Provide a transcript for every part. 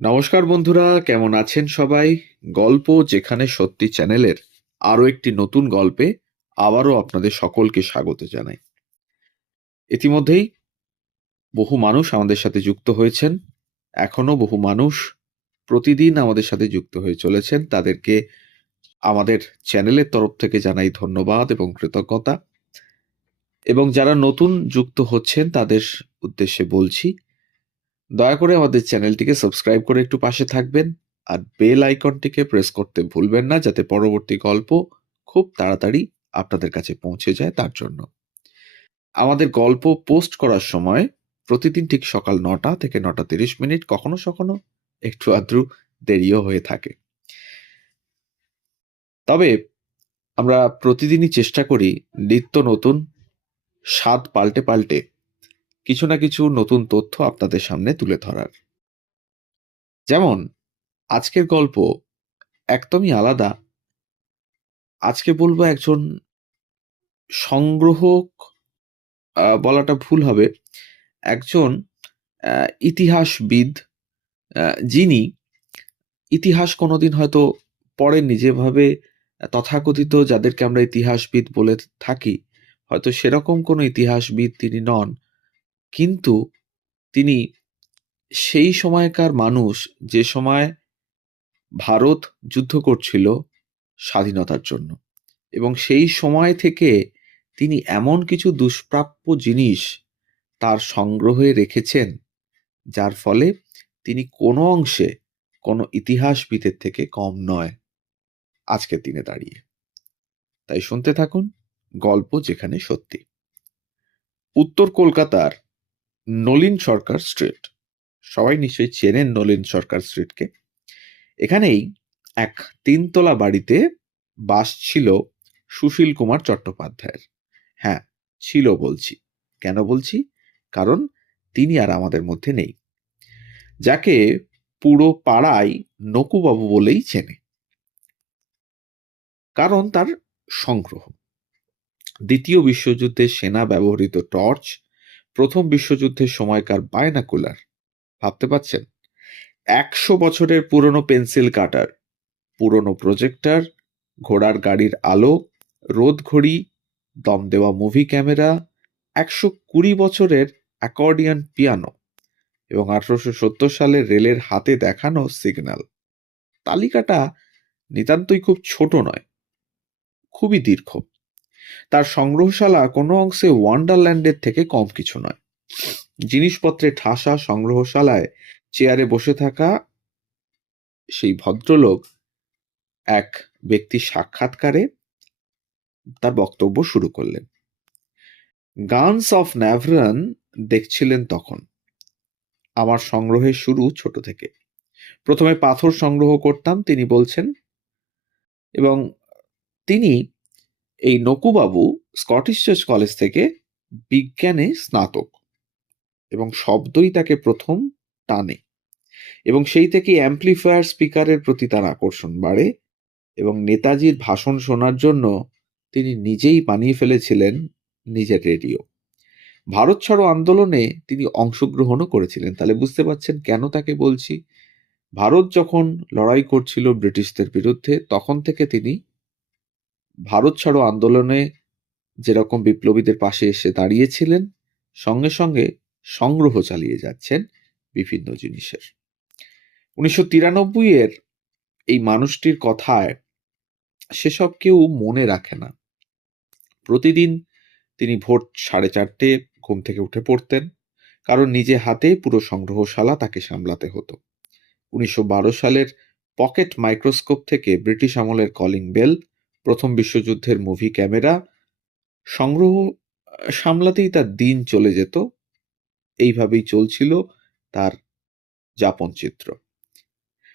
নমস্কার বন্ধুরা, কেমন আছেন সবাই? গল্প যেখানে সত্যি চ্যানেলের আরো একটি নতুন গল্পে আবারও আপনাদের সকলকে স্বাগত জানাই। ইতিমধ্যেই বহু মানুষ আমাদের সাথে যুক্ত হয়েছেন, এখনো বহু মানুষ প্রতিদিন আমাদের সাথে যুক্ত হয়ে চলেছেন। তাদেরকে আমাদের চ্যানেলের তরফ থেকে জানাই ধন্যবাদ এবং কৃতজ্ঞতা। এবং যারা নতুন যুক্ত হচ্ছেন তাদের উদ্দেশ্যে বলছি, দয়া করে আমাদের চ্যানেলটিকে সাবস্ক্রাইব করে একটু পাশে থাকবেন, আর বেল আইকনটিকে প্রেস করতে ভুলবেন না, যাতে পরবর্তী গল্প খুব তাড়াতাড়ি আপনাদের কাছে পৌঁছে যায়। তার জন্য আমাদের গল্প পোস্ট করার সময় প্রতিদিন ঠিক সকাল 9টা থেকে 9:30, কখনো কখনো একটু আধটু দেরিও হয়ে থাকে। তবে আমরা প্রতিদিনই চেষ্টা করি নিত্য নতুন স্বাদ পাল্টে পাল্টে কিছু না কিছু নতুন তথ্য আপনাদের সামনে তুলে ধরার। যেমন আজকের গল্প একদমই আলাদা। আজকে বলবো একজন সংগ্রহক, বলাটা ভুল হবে, একজন ইতিহাসবিদ, যিনি ইতিহাস কোনোদিন হয়তো পড়েননি। যেভাবে তথাকথিত যাদেরকে আমরা ইতিহাসবিদ বলে থাকি, হয়তো সেরকম কোনো ইতিহাসবিদ তিনি নন, কিন্তু তিনি সেই সময়কার মানুষ, যে সময় ভারত যুদ্ধ করছিল স্বাধীনতার জন্য, এবং সেই সময় থেকে তিনি এমন কিছু দুষ্প্রাপ্য জিনিস তার সংগ্রহে রেখেছেন, যার ফলে তিনি কোনো অংশে কোনো ইতিহাসবিদের থেকে কম নয় আজকের দিনে দাঁড়িয়ে। তাই শুনতে থাকুন গল্প যেখানে সত্যি। উত্তর কলকাতার নলিন সরকার স্ট্রিট, সবাই নিশ্চয়ই চেনেন নলিন সরকার স্ট্রিটকে। এখানেই এক 3তলা বাড়িতে বাস ছিল সুশীল কুমার চট্টোপাধ্যায়ের। হ্যাঁ, ছিল বলছি। কেন বলছি? কারণ তিনি আর আমাদের মধ্যে নেই, যাকে পুরো পাড়ায় নকুবাবু বলেই চেনে। কারণ তার সংগ্রহ: দ্বিতীয় বিশ্বযুদ্ধে সেনা ব্যবহৃত টর্চ, প্রথম বিশ্বযুদ্ধের সময়কার বায়নাকুলার, ভাবতে পাচ্ছেন, 100 বছরের পুরনো পেন্সিল কাটার, পুরনো প্রজেক্টর, ঘোড়ার গাড়ির আলো, রোদ ঘড়ি, দম দেওয়া মুভি ক্যামেরা, 120 বছরের অ্যাকর্ডিয়ন পিয়ানো, এবং 1870 সালে রেলের হাতে দেখানো সিগন্যাল। তালিকাটা নিতান্তই খুব ছোট নয়, খুবই দীর্ঘ। তার সংগ্রহশালা কোনো অংশে ওয়ান্ডারল্যান্ডের থেকে কম কিছু নয়। জিনিসপত্রে ঠাসা সংগ্রহশালায় চেয়ারে বসে থাকা সেই ভদ্রলোক এক ব্যক্তির সাক্ষাৎকারে তার বক্তব্য শুরু করলেন। গানস অফ ন্যাভরান দেখছিলেন তখন। আমার সংগ্রহের শুরু ছোট থেকে। প্রথমে পাথর সংগ্রহ করতাম, তিনি বলছেন, এবং তিনি, এই নকুবাবু, স্কটিশ চার্চ কলেজ থেকে বিজ্ঞানে স্নাতক, এবং শব্দই তাকে প্রথম টানে, এবং সেই থেকে অ্যাম্প্লিফায়ার স্পিকারের প্রতি তার আকর্ষণ বাড়ে, এবং নেতাজির ভাষণ শোনার জন্য তিনি নিজেই বানিয়ে ফেলেছিলেন নিজের রেডিও। ভারত ছাড়ো আন্দোলনে তিনি অংশগ্রহণও করেছিলেন। তাহলে বুঝতে পারছেন কেন তাকে বলছি। ভারত যখন লড়াই করছিল ব্রিটিশদের বিরুদ্ধে, তখন থেকে তিনি ভারত ছাড়ো আন্দোলনে যেরকম বিপ্লবীদের পাশে এসে দাঁড়িয়েছিলেন, সঙ্গে সঙ্গে সংগ্রহ চালিয়ে যাচ্ছেন বিভিন্ন জিনিসের। 1993-এর এই মানুষটির কথায় সেসব কেউ মনে রাখে না। প্রতিদিন তিনি ভোর 4:30 ঘুম থেকে উঠে পড়তেন, কারণ নিজে হাতে পুরো সংগ্রহশালা তাকে সামলাতে হতো। 1912 সালের পকেট মাইক্রোস্কোপ থেকে ব্রিটিশ আমলের কলিং বেল, প্রথম বিশ্বযুদ্ধের মুভি ক্যামেরা, সংগ্রহ সামলাতেই তার দিন চলে যেত। এইভাবেই চলছিল তার যাপন চিত্র।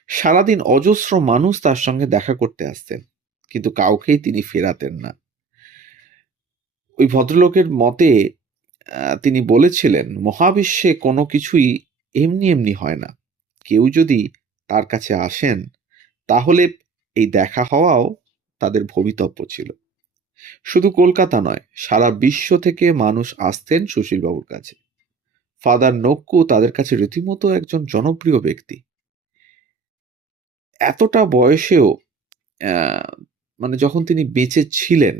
সারাদিন অজস্র মানুষ তার সঙ্গে দেখা করতে আসতেন, কিন্তু কাউকেই তিনি ফেরাতেন না। ওই ভদ্রলোকের মতে তিনি বলেছিলেন, মহাবিশ্বে কোনো কিছুই এমনি এমনি হয় না। কেউ যদি তার কাছে আসেন, তাহলে এই দেখা হওয়াও তাদের ভবিতব্য ছিল। শুধু কলকাতা নয়, সারা বিশ্ব থেকে মানুষ আসতেন সুশীলবাবুর কাছে। ফাদার নক্কু তাদের কাছে রীতিমতো একজন জনপ্রিয় ব্যক্তি। এতটা বয়সেও মানে যখন তিনি বেঁচে ছিলেন,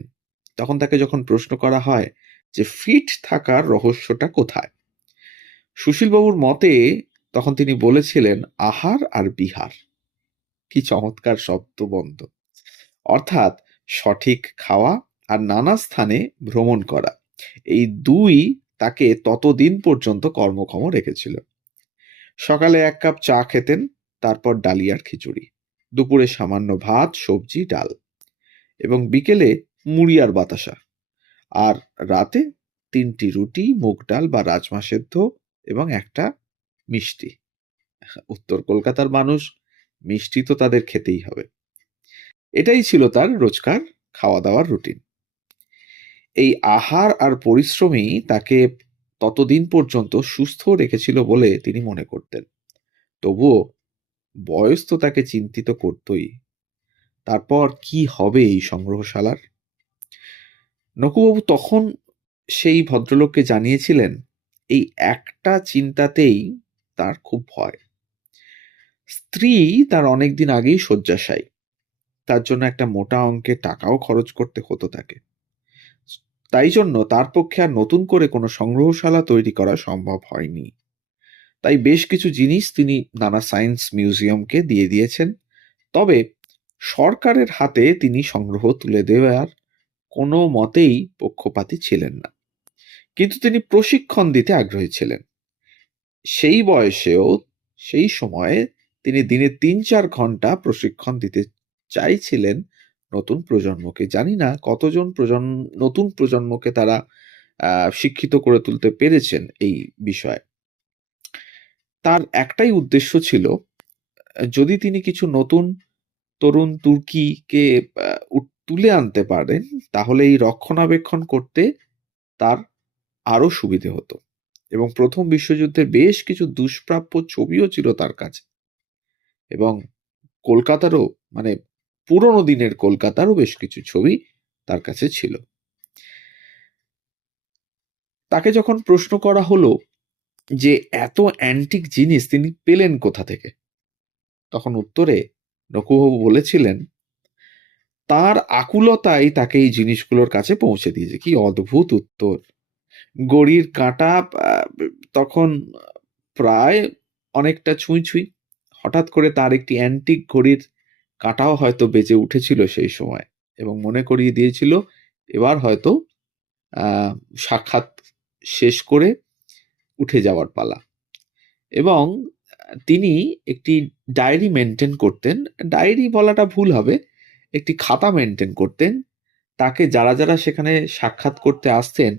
তখন তাকে যখন প্রশ্ন করা হয় যে ফিট থাকার রহস্যটা কোথায়, সুশীলবাবুর মতে তখন তিনি বলেছিলেন আহার আর বিহার। কি চমৎকার শব্দবন্ধ! অর্থাৎ সঠিক খাওয়া আর নানা স্থানে ভ্রমণ করা, এই দুই তাকে ততদিন পর্যন্ত কর্মক্ষম রেখেছিল। সকালে 1 কাপ চা খেতেন, তারপর ডালিয়ার খিচুড়ি, দুপুরে সামান্য ভাত, সবজি, ডাল, এবং বিকেলে মুড়ি আর বাতাসা, আর রাতে 3টি রুটি, মুগ ডাল বা রাজমা সেদ্ধ এবং একটা মিষ্টি। উত্তর কলকাতার মানুষ, মিষ্টি তো তাদের খেতেই হবে। এটাই ছিল তার রোজকার খাওয়া দাওয়ার রুটিন। এই আহার আর পরিশ্রমই তাকে ততদিন পর্যন্ত সুস্থ রেখেছিল বলে তিনি মনে করতেন। তবুও বয়স তো তাকে চিন্তিত করতই। তারপর কি হবে এই সংগ্রহশালার? নকুবাবু তখন সেই ভদ্রলোককে জানিয়েছিলেন এই একটা চিন্তাতেই তার খুব ভয়। স্ত্রী তার অনেকদিন আগেই শয্যাশায়ী, তার জন্য একটা মোটা অঙ্কের টাকাও খরচ করতে হতো তাকে। তাই জন্য তার পক্ষে আর নতুন করে কোনো সংগ্রহশালা তৈরি করা সম্ভব হয়নি। তাই বেশ কিছু জিনিস তিনি নানা সায়েন্স মিউজিয়ামকে দিয়ে দিয়েছেন। তবে সরকারের হাতে তিনি সংগ্রহ তুলে দেওয়ার কোনো মতেই পক্ষপাতী ছিলেন না, কিন্তু তিনি প্রশিক্ষণ দিতে আগ্রহী ছিলেন। সেই বয়সেও সেই সময়ে তিনি দিনে 3-4 ঘন্টা প্রশিক্ষণ দিতে চাইছিলেন নতুন প্রজন্মকে। জানি না কতজন নতুন প্রজন্মকে তারা শিক্ষিত করে তুলতে পেরেছেন এই বিষয়ে। তার একটাই উদ্দেশ্য ছিল, যদি তিনি কিছু নতুন তরুণ তুর্কিকে তুলে আনতে পারেন, তাহলে এই রক্ষণাবেক্ষণ করতে তার আরো সুবিধে হতো। এবং প্রথম বিশ্বযুদ্ধের বেশ কিছু দুষ্প্রাপ্য ছবিও ছিল তার কাছে, এবং কলকাতারও, মানে পুরনো দিনের কলকাতারও বেশ কিছু ছবি তার কাছে ছিল। তাকে যখন প্রশ্ন করা হলো যে এত অ্যান্টিক জিনিস তিনি পেলেন কোথা থেকে, তখন উত্তরে নকুবাবু বলেছিলেন তার আকুলতাই তাকে এই জিনিসগুলোর কাছে পৌঁছে দিয়েছে। কি অদ্ভুত উত্তর! ঘড়ির কাঁটা তখন প্রায় অনেকটা ছুঁই ছুঁই। হঠাৎ করে তার একটি অ্যান্টিক ঘড়ির কাঁটাও হয়তো বেজে উঠেছিল সেই সময়, এবং মনে করিয়ে দিয়েছিল এবার হয়তো সাক্ষাৎ শেষ করে উঠে যাওয়ার পালা। এবং তিনি একটি ডায়েরি মেনটেন করতেন। ডায়েরি বলাটা ভুল হবে, একটি খাতা মেনটেন করতেন। তাকে যারা যারা সেখানে সাক্ষাৎ করতে আসতেন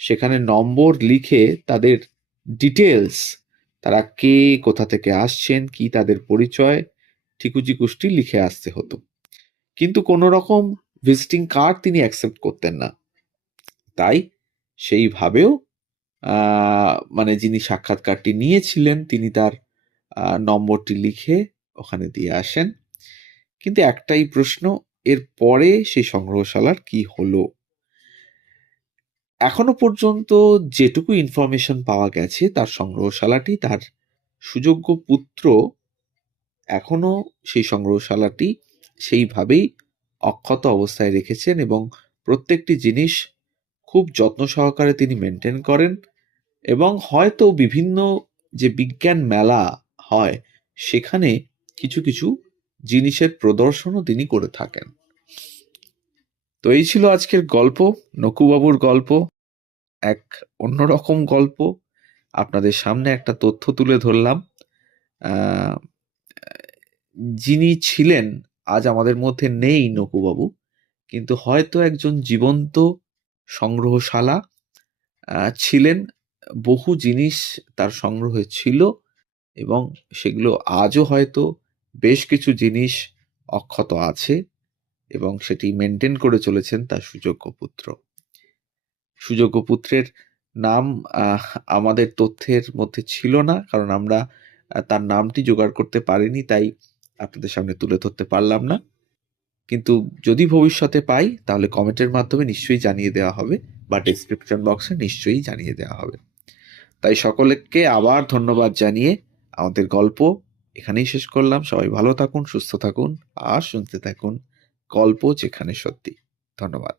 সেখানে নম্বর লিখে তাদের ডিটেলস, তারা কে, কোথা থেকে আসছেন, কি তাদের পরিচয়, ঠিকুজি কুষ্টি লিখে আসতে হতো। কিন্তু কোনো রকম ভিজিটিং কার্ড তিনি অ্যাকসেপ্ট করতেন না। তাই সেইভাবেও মানে যিনি সাক্ষাৎকারটি নিয়েছিলেন তিনি তার নম্বরটি লিখে ওখানে দিয়ে আসেন। কিন্তু একটাই প্রশ্ন, এর পরে সেই সংগ্রহশালার কি হলো? এখনো পর্যন্ত যেটুকু ইনফরমেশন পাওয়া গেছে, তার সংগ্রহশালাটি তার সুযোগ্য পুত্র এখনো সেই সংগ্রহশালাটি সেইভাবেই অক্ষত অবস্থায় রেখেছেন, এবং প্রত্যেকটি জিনিস খুব যত্ন সহকারে তিনি মেনটেন করেন। এবং হয়তো বিভিন্ন যে বিজ্ঞান মেলা হয় সেখানে কিছু কিছু জিনিসের প্রদর্শনও তিনি করে থাকেন। তো এই ছিল আজকের গল্প, নকুবাবুর গল্প, এক অন্যরকম গল্প। আপনাদের সামনে একটা তথ্য তুলে ধরলাম। যিনি ছিলেন আজ আমাদের মধ্যে নেই নকুবাবু, কিন্তু হয়তো একজন জীবন্ত সংগ্রহশালা ছিলেন। বহু জিনিস তার সংগ্রহে ছিল, এবং সেগুলো আজও হয়তো বেশ কিছু জিনিস অক্ষত আছে, এবং সেটি মেনটেন করে চলেছেন তার সুযোগ্য পুত্র। সুযোগ্য পুত্রের নাম আমাদের তথ্যের মধ্যে ছিল না, কারণ আমরা তার নামটি জোগাড় করতে পারিনি, তাই আপনাদের সামনে তুলে ধরতে পারলাম না। কিন্তু যদি ভবিষ্যতে পাই তাহলে কমেন্টের মাধ্যমে নিশ্চয়ই জানিয়ে দেওয়া হবে, বা ডেসক্রিপশন বক্সে নিশ্চয়ই জানিয়ে দেওয়া হবে। তাই সকলকে আবার ধন্যবাদ জানিয়ে আমাদের গল্প এখানেই শেষ করলাম। সবাই ভালো থাকুন, সুস্থ থাকুন আর শুনতে থাকুন গল্প যেখানে সত্যি। ধন্যবাদ।